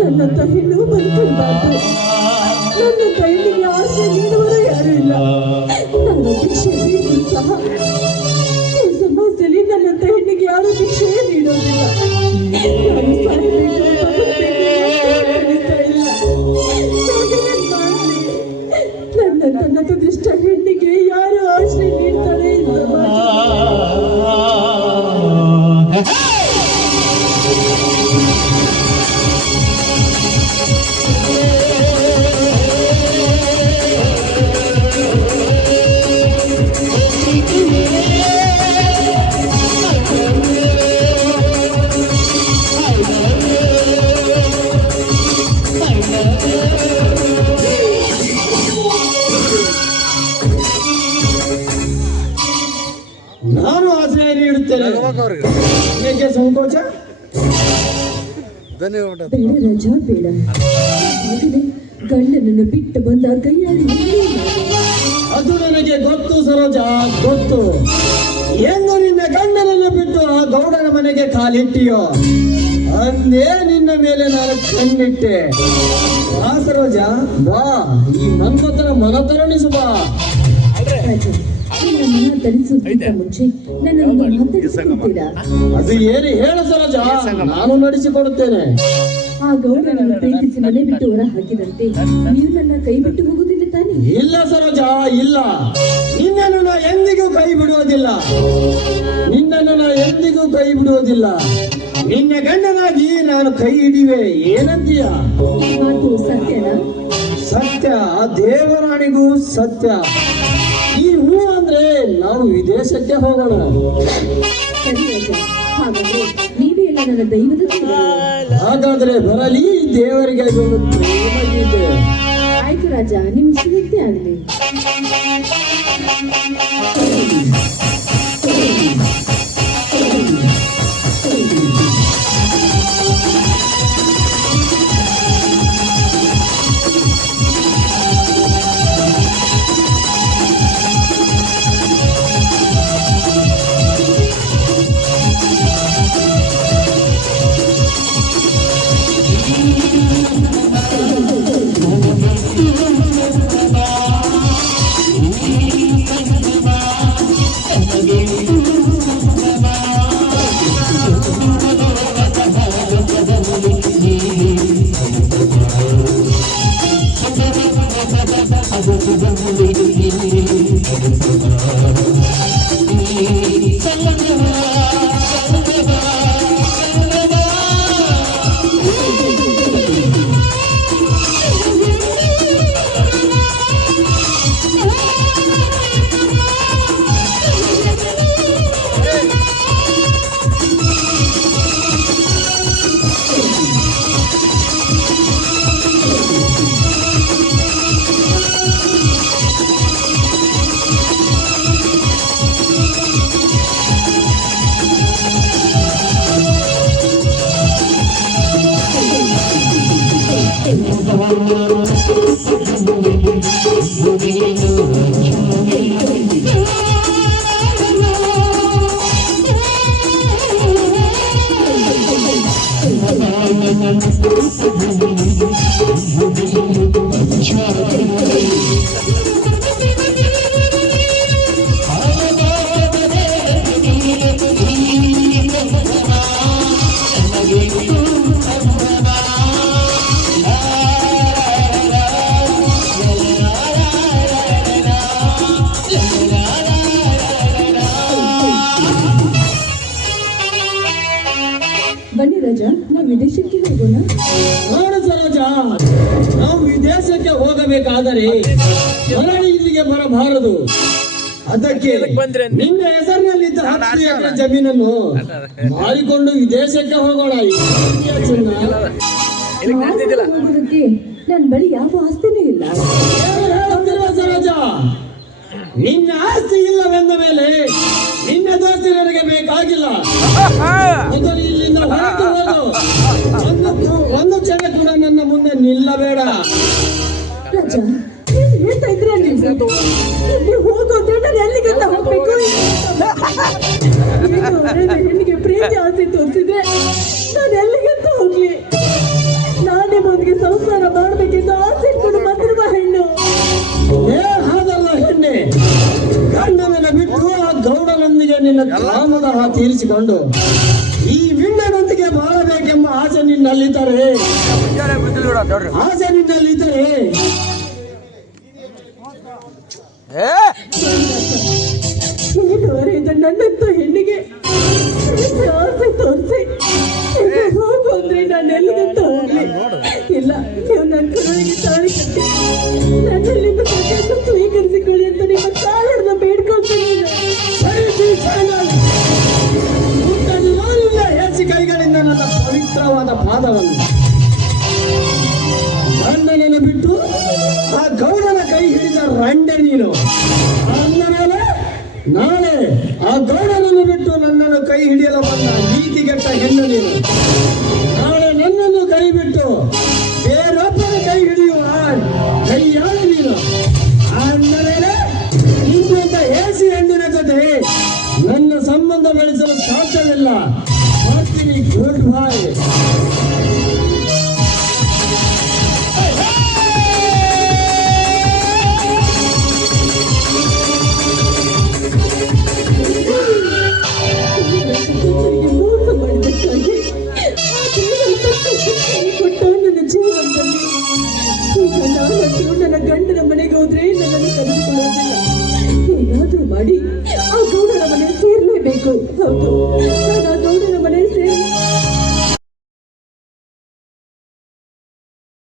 ನನ್ನಂತ ಹೆಣ್ಣು ಬದುಕಿರಬಾರ್ದು. ನನ್ನಂತ ಹೆಣ್ಣಿಗೆ ಆಸೆ ನೀಡುವರು ಯಾರು ಇಲ್ಲ. ನಾನು ಭಿಕ್ಷೆ ನೀಡಿದ್ರು ಸಹ ಈ ಸಮಾಜದಲ್ಲಿ ನನ್ನಂತ ಹೆಣ್ಣಿಗೆ ಯಾರು ಭಿಕ್ಷೆ ನೀಡೋದಿಲ್ಲ. ನಾನು ಸಾಯಬೇಕು, ಬದುಕಬೇಕು ಇಲ್ಲ. ನನ್ನ ದುಷ್ಟ ಹೆಣ್ಣಿಗೆ ಯಾರು ಆಶ್ರಯ ನೀಡ್ತಾರೆ ಈ ಸಮಾಜ. ನಾನು ಆಶ್ರಯ ನೀಡುತ್ತೇನೆ. ಏಕೆ ಸಂಕೋಚ? ಬೇಡ ರಾಜ, ಬೇಡ. ಗಂಡನನ್ನು ಬಿಟ್ಟು ಬಂದ ಕೈಯಾಡಿ ಅದು ನನಗೆ ಗೊತ್ತು ಸರೋಜ, ಗೊತ್ತು. ಎಂದು ನಿನ್ನ ಗಂಡನನ್ನು ಬಿಟ್ಟು ಆ ಗೌಡನ ಮನೆಗೆ ಕಾಲಿಟ್ಟಿಯೋ ಅಂದೇ ನಿನ್ನ ಮೇಲೆ ನಾನು ಕಣ್ಣಿಟ್ಟೆ. ಆ ಸರೋಜ, ಬಾ, ಈ ಮನ್ಮಥನ ಮನ ತರುಣಿಸು ಬಾ. ನಿನ್ನ ಮನ ತರಿಸುವುದಕ್ಕಿಂತ ಮುಂಚೆ ನನ್ನನ್ನು ಮಾತಾಡಿಸಿಕೊಡ್ತೀರಾ? ಅದು ಏನು ಹೇಳು ಸರೋಜ, ನಾನು ನಡೆಸಿಕೊಡುತ್ತೇನೆ. ಆ ಗೌಡನನ್ನು ಪ್ರೀತಿಸಿ ಮನೆ ಬಿಟ್ಟು ಹೊರ ಹಾಕಿದಂತೆ ನೀವು ನನ್ನ ಕೈ ಬಿಟ್ಟು ಹೋಗುವುದಿಲ್ಲ ತಾನೆ? ಇಲ್ಲ ಸರೋಜ, ಇಲ್ಲ. ನಿನ್ನನ್ನು ನಾ ಎಂದಿಗೂ ಕೈ ಬಿಡುವುದಿಲ್ಲ. ನಿನ್ನನ್ನು ನಾ ಎಂದಿಗೂ ಕೈ ಬಿಡುವುದಿಲ್ಲ. ನಿನ್ನ ಗಂಡನಾಗಿ ನಾನು ಕೈ ಹಿಡಿವೆ. ಏನಂತೀಯ? ಮಾತು ಸತ್ಯನಾ? ಸತ್ಯ, ದೇವರಾಣಿಗೂ ಸತ್ಯ. ಈ ಹೂ ಅಂದ್ರೆ ನಾವು ವಿದೇಶಕ್ಕೆ ಹೋಗೋಣ. ಸರಿ ರಾಜ, ಹಾಗಾದ್ರೆ ನೀವೇ ಎಲ್ಲ ನನ್ನ ದೈವದ ದೇವರು. ಹಾಗಾದ್ರೆ ಬರಲಿ, ದೇವರಿಗೆ ಒಂದು ಪ್ರೇಮ ಗೀತೆ. ಆಯ್ತು ರಾಜ, ನಿಮ್ಮ ಇಷ್ಟದಂತೆ ಆಗಲಿ. ಬನ್ನಿ ರಾಜ, ನಾವು ವಿದೇಶಕ್ಕೆ ಹೋಗೋಣ. ನೋಡು ಸರೋಜ, ನಾವು ವಿದೇಶಕ್ಕೆ ಹೋಗಬೇಕಾದರೆ ಮರಳಿ ಇಲ್ಲಿಗೆ ಬರಬಾರದು. ಅದಕ್ಕೆ ನಿನ್ನ ಹೆಸರಿನಲ್ಲಿದ್ದ 10 ಎಕರೆ ಜಮೀನನ್ನು ಮಾರಿಕೊಂಡು ವಿದೇಶಕ್ಕೆ ಹೋಗೋಣ. ಹೋಗೋದಕ್ಕೆ ನನ್ನ ಬಳಿ ಯಾವ ಆಸ್ತಿನೂ ಇಲ್ಲ. ಸರೋಜ, ನಿನ್ನ ಆಸ್ತಿ ಇಲ್ಲವೆಂದ ಮೇಲೆ ನಿನ್ನ ದೋಸ್ತಿ ನನಗೆ ಬೇಕಾಗಿಲ್ಲ. ಮೊದಲು ಇಲ್ಲಿಂದ ಹೊರಟು ಹೋಗು. ಒಂದು ಕ್ಷಣ ಕೂಡ ನನ್ನ ಮುಂದೆ ನಿಲ್ಲಬೇಡ. ರಾಜ, ಹೇಳ್ತಾ ಇದ್ರೆ ನೀವು ಹೋಗೋದ್ರೆ ನಾನು ಎಲ್ಲಿಗೆಲ್ಲ ಹೋಗ್ಬೇಕು? ಹೆಣ್ಣಿಗೆ ಪ್ರೀತಿ ಆಸೆ ತೋರಿಸಿದ್ರೆ ಮಾಡಿಕೊಂಡು ಈ ವಿಣ್ಣನೊಂದಿಗೆ ಬಾಳಬೇಕೆಂಬ ಆಸೆ ನಿನ್ನಲ್ಲಿದ್ದರೆ ಇದುವರೆಯಿಂದ ನನ್ನಂತ ಹೆಣ್ಣಿಗೆ ಆಸೆ ತೋರಿಸಿ ಹೋಗು ಅಂದ್ರೆ ನಾನು ಎಲ್ಲಿದಂತ ಹೋಗ್ಲಿ. ಇಲ್ಲ, ನೀವು ನನ್ನ ಕರುಳಿಗೆ ತಾಳಿ ಕಟ್ಟಿ ನನ್ನಲ್ಲಿಂದ ಸತ್ಯವನ್ನು ಸ್ವೀಕರಿಸಿಕೊಳ್ಳಿ ಅಂತ ನಿಮ್ಮ ಕಾಲನ್ನ ಬೇಡ್ಕೊಳ್ತೀನಿ. ಹೇಸಿ ಕೈಗಳಿಂದ ನನ್ನ ಪವಿತ್ರವಾದ ಪಾದವನ್ನು ಗಂಡನನ್ನು ಬಿಟ್ಟು ಆ ಗೌಡನ ಕೈ ಹಿಡಿದ ರಂಡೆ ನೀನು. ಅಂದ ಮೇಲೆ ನಾಳೆ ಆ ಗೌಡನನ್ನು ಬಿಟ್ಟು ನನ್ನನ್ನು ಕೈ ಹಿಡಿಯಲು ಬಂದ ನೀತಿಗೆಟ್ಟ ಹೆಣ್ಣು ನೀನು. ನಾಳೆ ನನ್ನನ್ನು ಕೈ ಬಿಟ್ಟು ಬೇರೊಬ್ಬರ ಕೈ ಹಿಡಿಯುವ ಕೈಯಾಳೆ ನೀನು. ಅಂದ ಮೇಲೆ ನಿನ್ನಂತ ಹೇಸಿ ಹೆಣ್ಣಿನ ಜೊತೆ ನನ್ನ ಸಂಬಂಧ ಬೆಳೆಸಲು ಸಾಧ್ಯವಿಲ್ಲ. ಮಾಡ್ತೀನಿ ಗುಡ್ ಬಾಯ್.